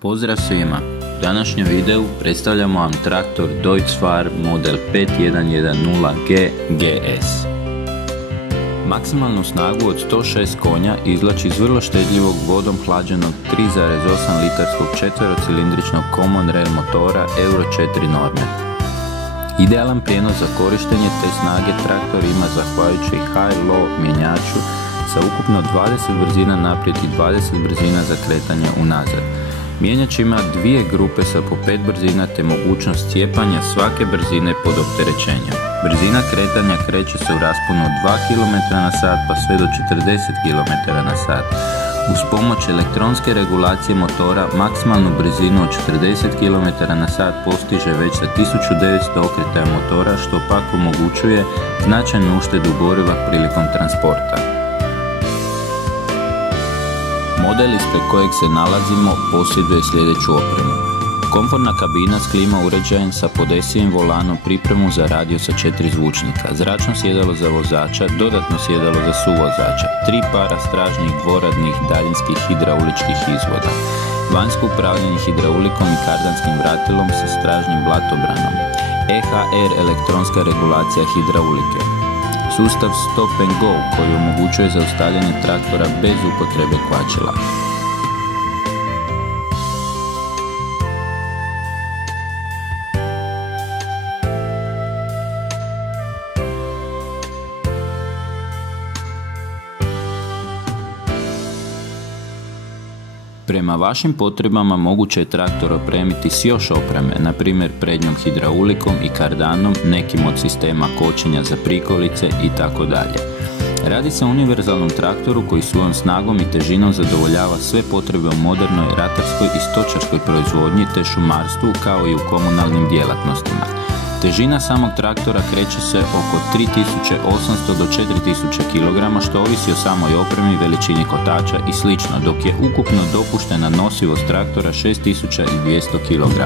Pozdrav svima! U današnjem videu predstavljamo vam traktor Deutz-Fahr model 5110G GS. Maksimalnu snagu od 106 konja izvlači iz vrlo štedljivog vodom hlađenog 3,8 litarskog četverocilindričnog Common Rail motora Euro 4 norme. Idealan prijenos za korištenje te snage traktor ima zahvaljujući high-low mjenjaču sa ukupno 20 brzina naprijed i 20 brzina za kretanje unazad. Mjenjač ima dvije grupe sa po 5 brzina te mogućnost cijepanja svake brzine pod opterećenjem. Brzina kretanja kreće se u rasponu od 2 km/h pa sve do 40 km/h. Uz pomoć elektronske regulacije motora maksimalnu brzinu od 40 km/h postiže već sa 1900 okretaja motora, što pak omogućuje značajnu uštedu goriva prilikom transporta. Model ispred kojeg se nalazimo posjeduje sljedeću opremu: komfortna kabina s klima uređajem sa podesivim volanom, pripremu za radio sa 4 zvučnika, zračno sjedalo za vozača, dodatno sjedalo za suvozača, 3 para stražnjih dvoradnih daljinskih hidrauličkih izvoda, vanjsko upravljanje hidraulikom i kardanskim vratilom sa stražnjim blatobranom, EHR elektronska regulacija hidraulike, sustav Stop and Go koji omogućuje zaustavljanje traktora bez upotrebe kvačila. Prema vašim potrebama moguće je traktor opremiti s još opreme, na primjer prednjom hidraulikom i kardanom, nekim od sistema kočenja za prikolice itd. Radi se o univerzalnom traktoru koji svojom snagom i težinom zadovoljava sve potrebe u modernoj ratarskoj i stočarskoj proizvodnji te šumarstvu kao i u komunalnim djelatnostima. Težina samog traktora kreće se oko 3800 do 4000 kg, što ovisi o samoj opremi, veličini kotača i sl., dok je ukupno dopuštena nosivost traktora 6200 kg.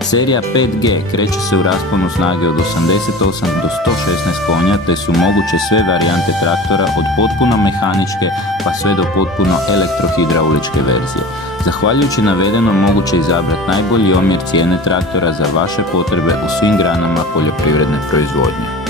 Serija 5G kreće se u rasponu snage od 88 do 116 konja, te su moguće sve varijante traktora od potpuno mehaničke pa sve do potpuno elektrohidrauličke verzije. Zahvaljujući navedenom moguće izabrati najbolji omjer cijene traktora za vaše potrebe u svim granama poljoprivredne proizvodnje.